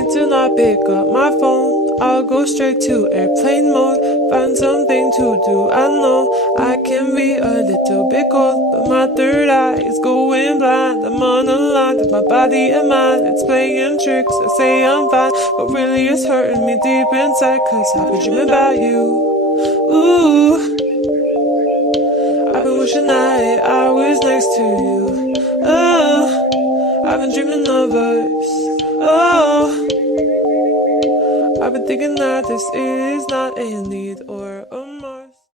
need to not pick up my phone. I'll go straight to airplane mode, find something to do. I know I can be a little bit cold, but my third eye is going blind. I'm unaligned with my body and mind. It's playing tricks, I say I'm fine, but really it's hurting me deep inside. Cause I've been dreaming about you. Ooh, I've been wishing that I was next to you. Oh, I've been dreaming of us. Oh, I've been thinking that this is not a need or